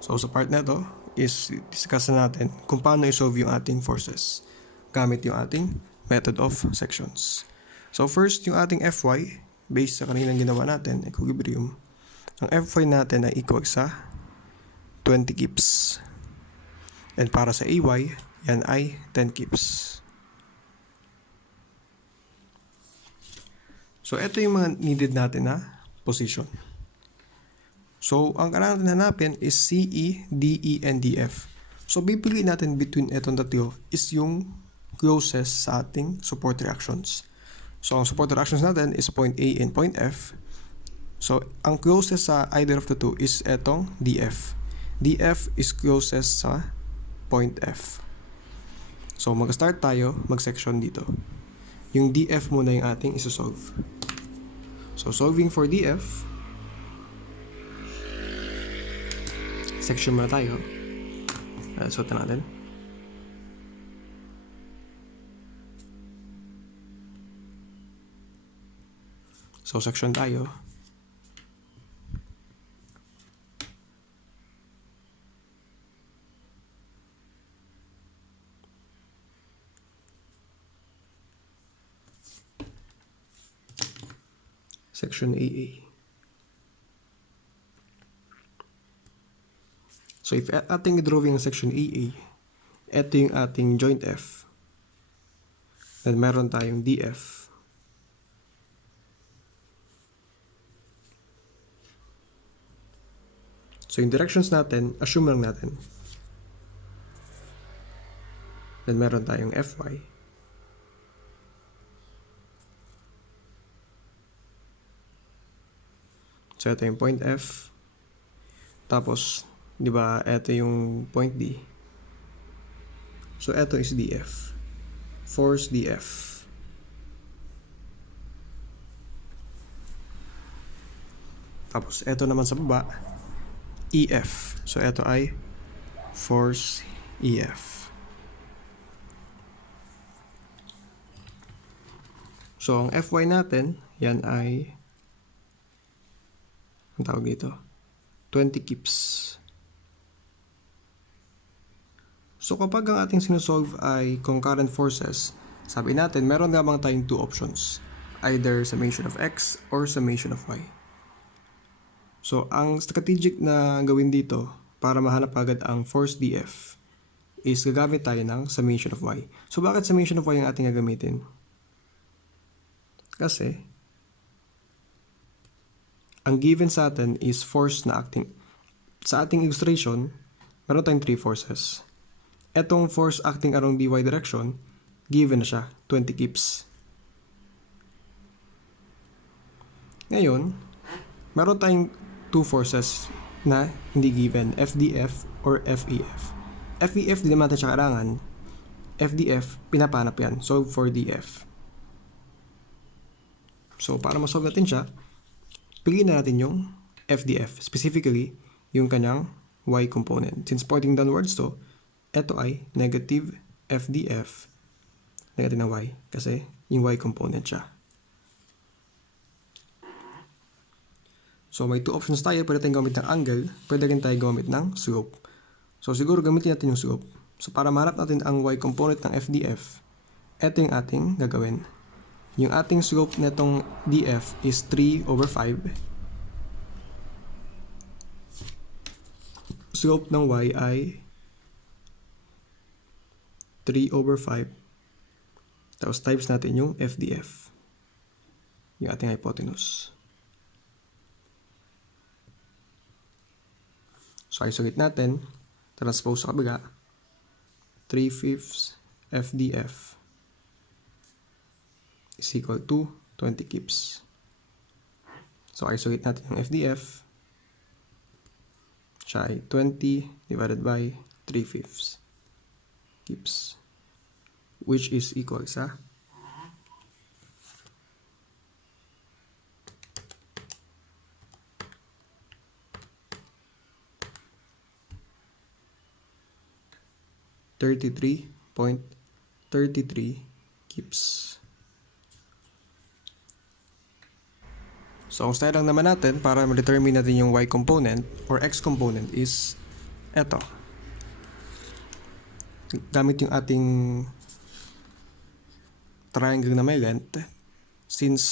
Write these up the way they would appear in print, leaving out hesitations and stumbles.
So sa part na to is discuss natin kung paano isolve yung ating forces gamit yung ating method of sections. So first, yung ating Fy, based sa kaninang ginawa natin, equilibrium, ang Fy natin ay equal sa 20 kips. And para sa Ay, yan ay 10 kips. So ito yung mga needed natin na position. So, ang kailangan natin hanapin is CE, DE, and DF. So, pipiliin natin between etong tatlo is yung closest sa ating support reactions. So, ang support reactions natin is point A and point F. So, ang closest sa either of the two is etong DF. DF is closest sa point F. So, mag-start tayo, mag-section dito. Yung DF muna yung ating isosolve. So, solving for DF, section muna tayo. Suot na natin. So, section tayo. Section AA. So, if ating drawing ang section AA, ito yung ating joint F. Then, meron tayong DF. So, yung directions natin, assume lang natin. Then, meron tayong Fy. So, ito yung point F. Tapos, di ba, ito yung point D. So, ito is DF. Force DF. Tapos, ito naman sa baba, EF. So, ito ay force EF. So, ang Fy natin, yan ay, ang tawag dito, 20 kips. So, kapag ang ating sinusolve ay concurrent forces, sabi natin, meron lamang tayong two options. Either summation of x or summation of y. So, ang strategic na gawin dito para mahanap agad ang force df is gagamit tayo ng summation of y. So, bakit summation of y ang ating gagamitin? Kasi, ang given sa atin is force na acting. Sa ating illustration, meron tayong three forces. Etong force acting along dy direction, given na siya, 20 kips. Ngayon, meron tayong two forces na hindi given, FDF or FEF. FEF, di naman natin siya kailangan. FDF, pinapanap yan. Solve for DF. So, para masolve natin siya, piliin na natin yung FDF. Specifically, yung kanyang y component. Since pointing downwards to, ito ay negative FDF negative na y kasi yung y component siya. So, may two options tayo. Pwede tayong gamit ng angle, pwede rin tayo gamit ng slope. So, siguro gamitin natin yung slope. So, para mahanap natin ang y component ng FDF, ito yung ating gagawin. Yung ating slope netong DF is 3/5. Slope ng y ay 3/5. Tapos times natin yung FDF. Yung ating hypotenuse. So, isolate natin. Transpose sa kabila. 3/5 FDF is equal to 20 kips. So, isolate natin yung FDF. Siya ay 20 divided by 3/5 kips, which is equal sa 33.33 kips. So, ang style lang naman natin para ma-determine natin yung y component or x component is Eto. Gamit yung ating triangle na may length, since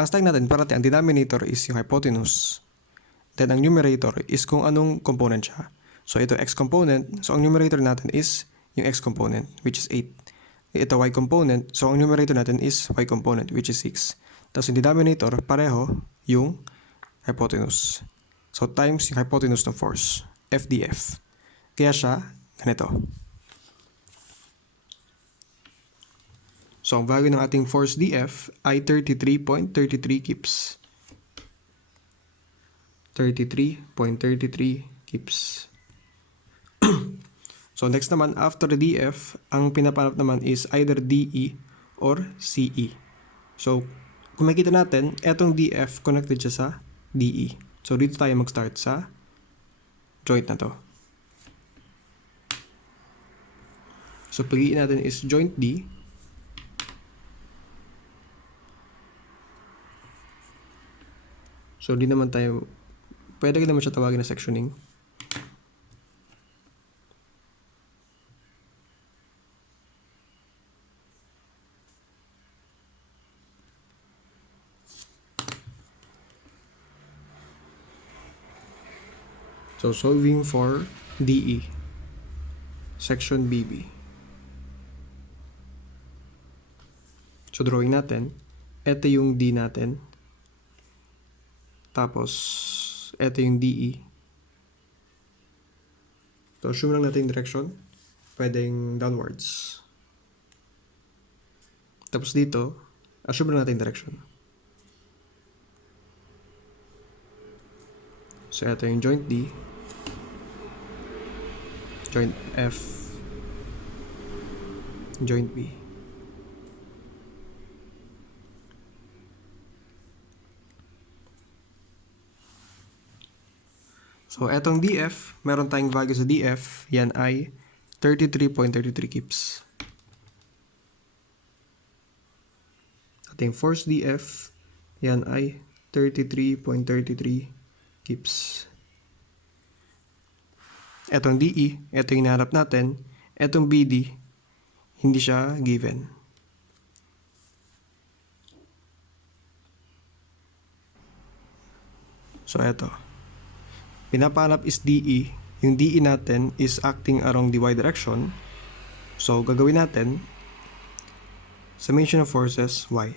ang style natin parati ang denominator is yung hypotenuse, then ang numerator is kung anong component siya. So ito x component, so ang numerator natin is yung x component, which is 8. Ito y component, so ang numerator natin is y component, which is 6. Tapos yung denominator, pareho yung hypotenuse. So times yung hypotenuse ng force, FDF. Kaya siya ganito. So ang value ng ating force DF ay 33.33 kips. 33.33 kips. So next naman, after the DF, ang pinapanap naman is either DE or CE. So kung makita natin, etong DF connected siya sa DE. So dito tayo mag-start sa joint na to. So piliin natin is joint D. So di naman tayo, pwede rin naman siya tawagin na sectioning. So solving for DE, section BB. So drawing natin, ito yung D natin. Tapos, ito yung DE. So, assume lang natin yung direction. Pwedeng downwards. Tapos dito, assume lang natin yung direction. So, ito yung joint D. Joint F. Joint B. So, etong DF, meron tayong value sa DF, yan ay 33.33 kips. Ating force DF, yan ay 33.33 kips. Etong DE, eto yung hinahanap natin. Etong BD, hindi siya given. So, eto. Pinapanap is DE. Yung DE natin is acting along the y direction. So, gagawin natin, summation of forces, y.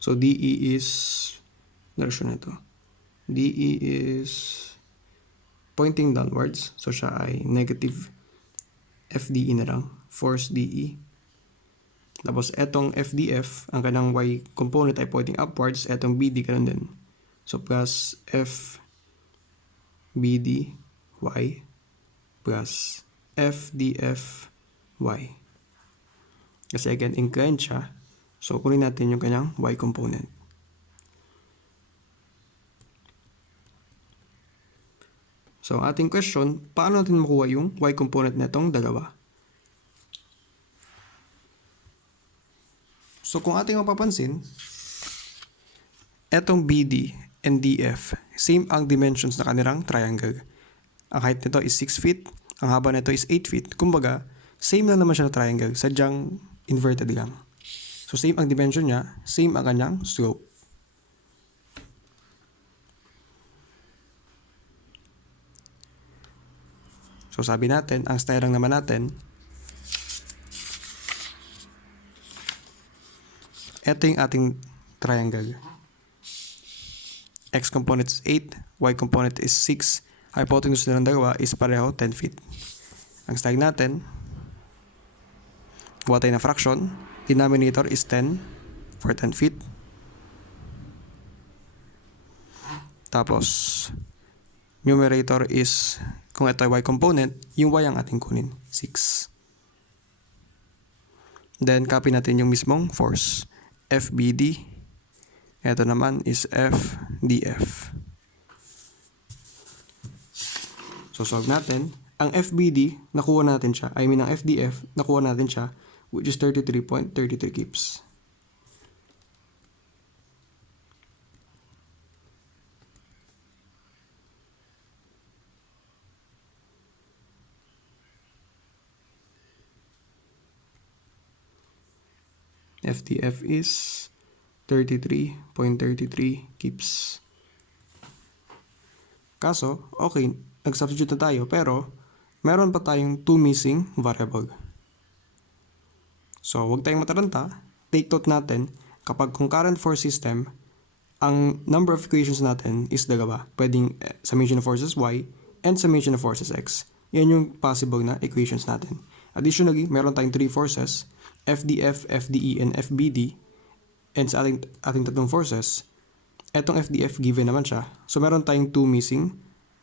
So, DE is, direction nito. DE is pointing downwards. So, siya ay negative FDE na lang. Force DE. Tapos, etong FDF, ang kanang y component ay pointing upwards. Etong BD, ganun din. So, plus F BD y plus FDF y. Kasi again, inclined siya. So, kunin natin yung kanyang y component. So, ating question, paano natin makuha yung y component na itong dalawa? So, kung ating mapapansin, etong BD and DF, same ang dimensions na kanilang triangle. Ang height nito is 6 feet, ang haba nito is 8 feet. Kumbaga, same lang naman siya na triangle, sadyang inverted lang. So, same ang dimension niya, same ang kanyang slope. So, sabi natin, ang style lang naman natin, ito yung ating triangle. X component is 8, Y component is 6, hypotenuse na ng dalawa is pareho 10 feet. Ang style natin, gawa tayo na fraction, denominator is 10 for 10 feet. Tapos, numerator is, kung ito ay Y component, yung Y ang ating kunin, 6. Then, copy natin yung mismong force. FBD, ito naman is FDF. So, solve natin. Ang FBD, nakuha natin siya. I mean, ang FDF, nakuha natin siya, which is 33.33 kips. FDF is 33.33 kips. Kaso, okay, nag-substitute na tayo pero meron pa tayong 2 missing variable. So, huwag tayong mataranta. Take note natin, kapag concurrent force system, ang number of equations natin is dalawa. Pwedeng summation of forces y and summation of forces x. Yan yung possible na equations natin. Additionally, meron tayong 3 forces, FDF, FDE, and FBD. And sa ating tatlong forces, etong FDF given naman siya. So, meron tayong 2 missing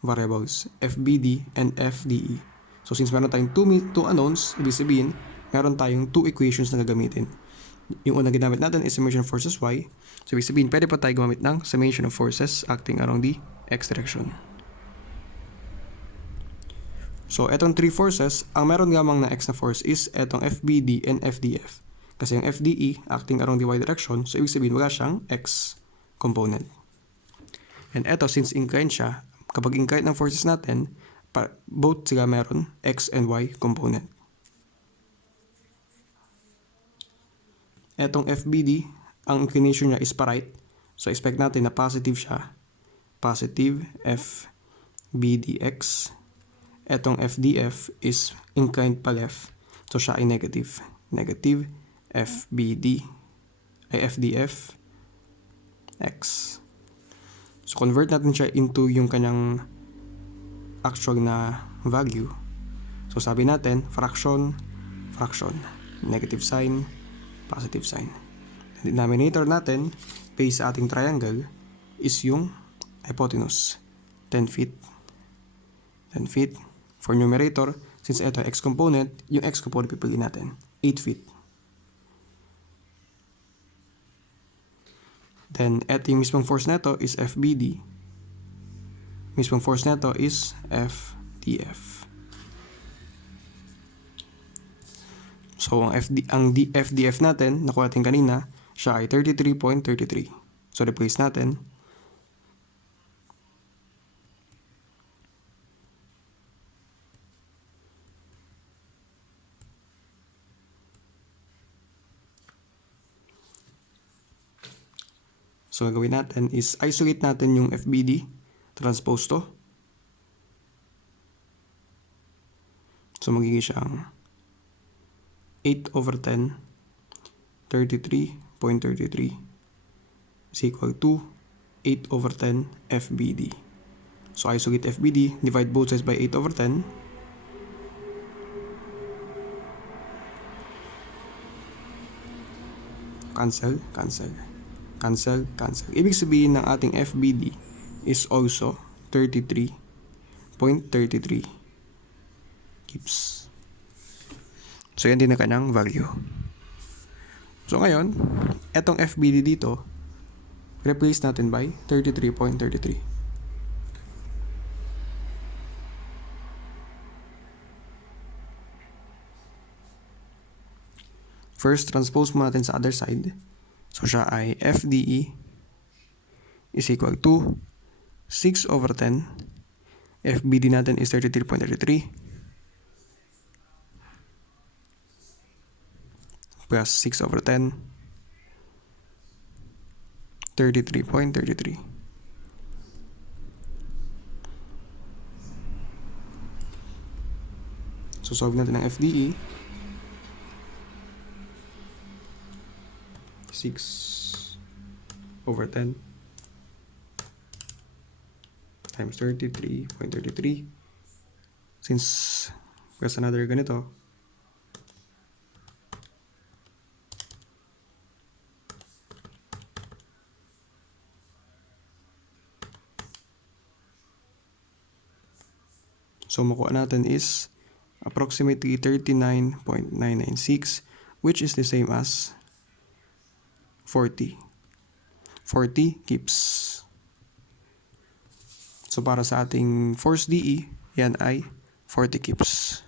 variables, FBD and FDE. So, since meron tayong 2 unknowns, ibig sabihin, meron tayong 2 equations na gagamitin. Yung unang ginamit natin is summation of forces y. So, ibig sabihin, pwede pa tayo gumamit ng summation of forces acting along the x direction. So, etong 3 forces, ang meron gamang na x na force is etong FBD and FDF. Kasi yung FDE acting along the y direction, so ibig sabihin wala siyang x component. And eto, since inclined siya, kapag inclined ng forces natin, both sila meron x and y component. Etong FBD, ang inclination niya is pa-right, so expect natin na positive siya. Positive FBDX. Etong FDF is inclined pa left, so siya ay negative. Negative FDF x. So, convert natin siya into yung kanyang actual na value. So, sabi natin, fraction, negative sign, positive sign. The denominator natin, based sa ating triangle, is yung hypotenuse, 10 feet. 10 feet. For numerator, since ito x component, yung x component pipiliin natin, 8 feet. Then, eto yung mismong force neto is FBD. Mismong force neto is FDF. So, ang FDF natin, nakuha natin kanina, siya ay 33.33. So, replace natin. So, gagawin natin is isolate natin yung FBD, transpose to. So, magiging siyang 8/10, 33.33 is equal to 8/10 FBD. So, isolate FBD, divide both sides by 8/10. Cancel. Ibig sabihin ng ating FBD is also 33.33 kips. So, yan din na kanyang value. So, ngayon, etong FBD dito, replace natin by 33.33. First, transpose mo natin sa other side. So, siya ay FDE is equal to 6/10. FBD natin is 33.33 plus 6/10, 33.33. So, solve natin ang FDE. 6/10 times 33.33. Since there's another ganito, so makuha natin is approximately 39.996, which is the same as 40 kips. So, para sa ating force DE, yan ay 40 kips.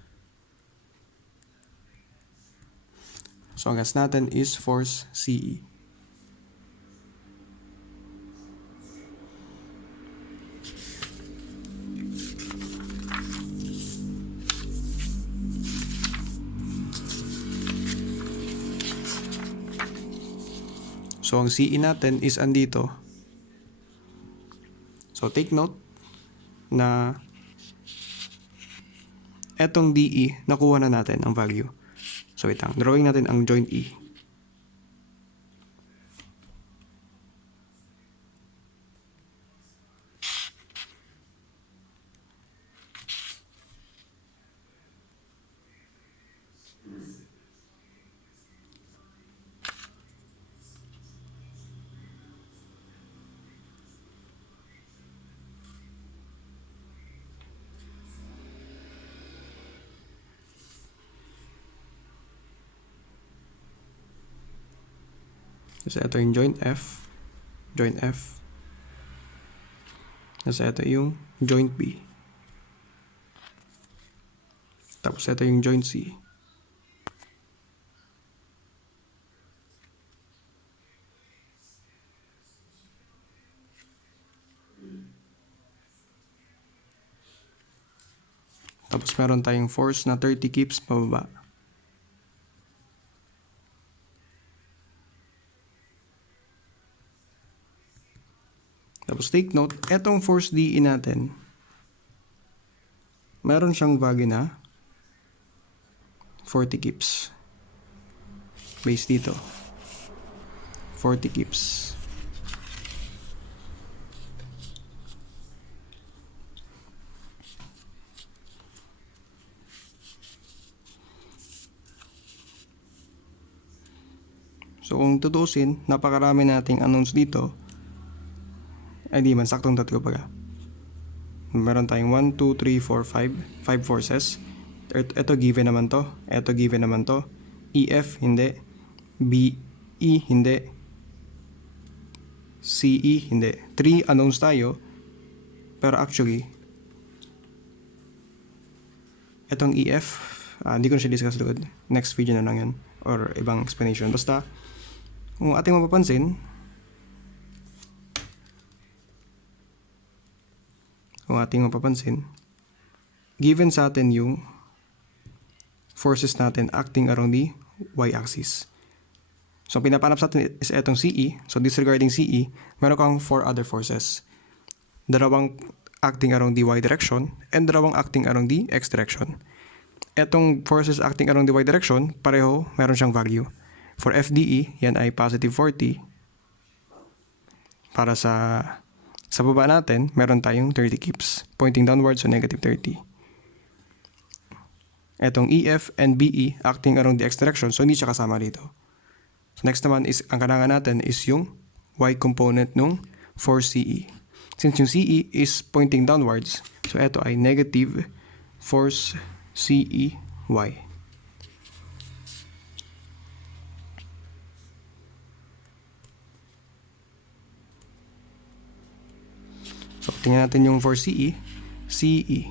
So, ang gas natin is force CE. So ang CE natin is andito. So take note na etong DE, nakuha na natin ang value. So wait lang, drawing natin ang joint E. Kasi ito yung joint F, joint F. Kasi ito yung joint B. Tapos ito yung joint C. Tapos meron tayong force na 30 kips pababa. Tapos take note, etong force DE natin, meron siyang value na 40 kips. Base dito. 40 kips. So kung tutusin, napakarami nating unknowns dito. Ay di man, saktong tatlo pala. Meron tayong 1, 2, 3, 4, 5. 5 forces. Ito given naman to. Ito given naman to. EF, hindi. BE, hindi. CE, hindi. 3 unknowns tayo. Pero actually, etong EF, hindi ko na siya discuss doon. Next video na lang yan. Or ibang explanation. Basta, kung ating mapapansin, given sa atin yung forces natin acting around the y-axis. So, pinapanap sa atin is etong CE. So, disregarding CE, meron kang 4 other forces. Dalawang acting around the y direction and dalawang acting around the x direction. Etong forces acting around the y direction, pareho, meron siyang value. For FDE, yan ay positive 40. Para sa baba natin, meron tayong 30 kips, pointing downwards, so negative 30. Etong EF and BE acting around the x direction, so hindi siya kasama dito. So next naman is, ang kailangan natin is yung y component nung force CE. Since yung CE is pointing downwards, so ito ay negative force CE y. So, tingnan natin yung for CE. CE.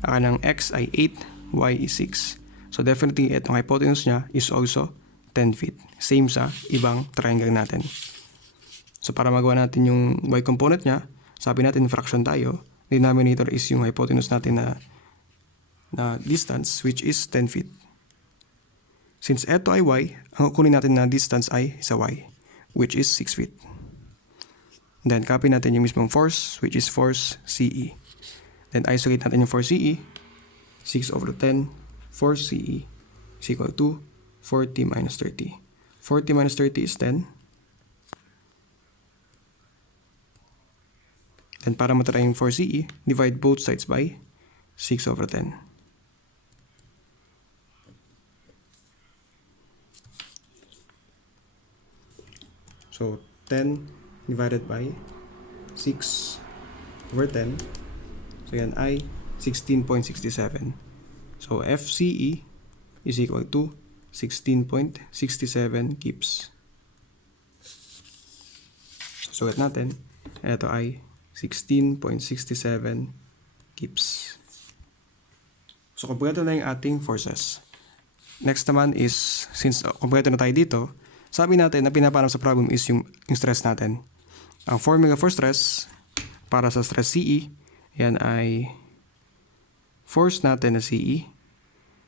Ang kanang x ay 8, y is 6. So, definitely, itong hypotenuse niya is also 10 feet. Same sa ibang triangle natin. So, para magawa natin yung y component niya, sabi natin fraction tayo. Denominator is yung hypotenuse natin na distance, which is 10 feet. Since ito ay y, ang kukunin natin na distance ay sa y, which is 6 feet. Then, copy natin yung mismong force, which is force CE. Then, isolate natin yung force CE. 6 over 10, force CE is equal to 40 minus 30. 40 minus 30 is 10. Then, para matry yung force CE, divide both sides by 6 over 10. So, 10 divided by 6 over 10. So, yan ay 16.67. So, FCE is equal to 16.67 kips. So, sugat natin. Ito ay 16.67 kips. So, kompleto na yung ating forces. Next naman is, since kompleto na tayo dito, sabi natin na pinapanap sa problem is yung stress natin. Ang formula for stress, para sa stress CE, yan ay force natin na CE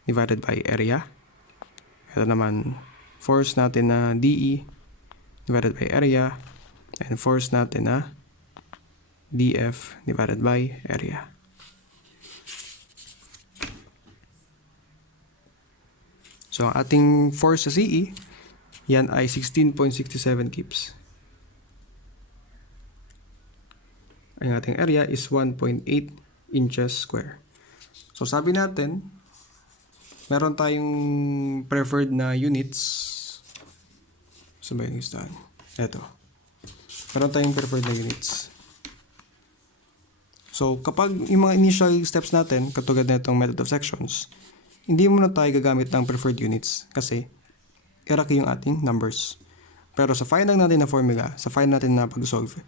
divided by area. Ito naman, force natin na DE divided by area, and force natin na dF divided by area. So ang ating force sa CE, yan ay 16.67 kips. Ang ating area is 1.8 inches square. So sabi natin, meron tayong preferred na units. So ba yung listahan? Ito. Meron tayong preferred na units. So kapag yung mga initial steps natin, katulad na itong method of sections, hindi muna tayo gagamit ng preferred units kasi iraki yung ating numbers. Pero sa final natin na formula, sa final natin na pag-solve,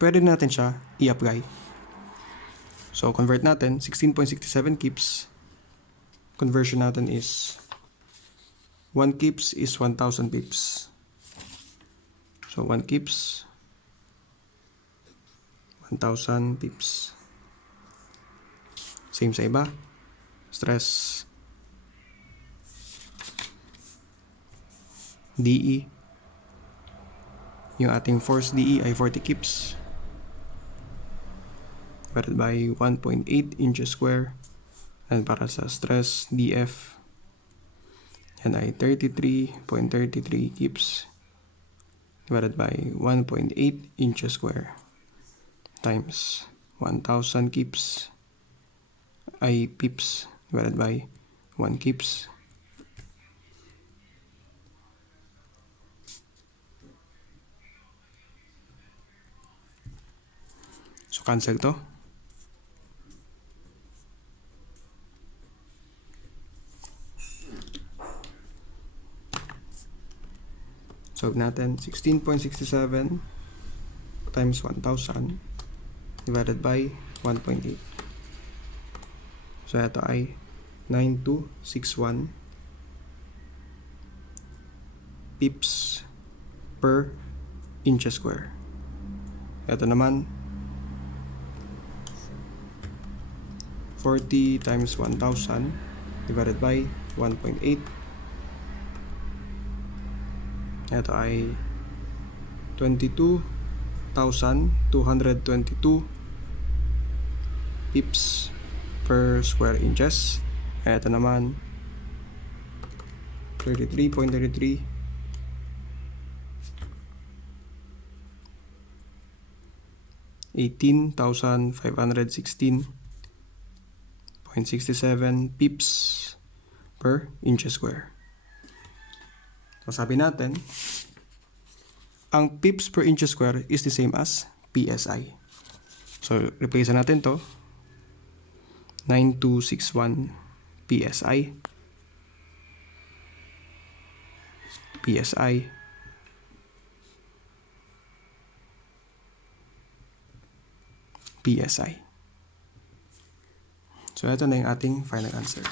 pwede natin siya i-apply. So convert natin, 16.67 kips. Conversion natin is 1 kips is 1,000 pips. So 1 kips, 1,000 pips. Same sa iba. Stress DE. Yung ating force DE ay 40 kips divided by 1.8 inches square. And para sa stress DF, yan ay 33.33 kips divided by 1.8 inches square times 1,000 kips ay pips divided by 1 kips. So cancel to. Solve natin, 16.67 times 1,000 divided by 1.8. So ito ay 9261 pips per inches square. Ito naman 40 times 1,000 divided by 1.8. Ito ay 22,222 pips per square inches. Ito naman 33.33 18,516.67 pips per inches square. So sabi natin, ang pips per inches square is the same as PSI. So replace natin to, 9261 PSI, PSI, PSI. So ito na yung ating final answer.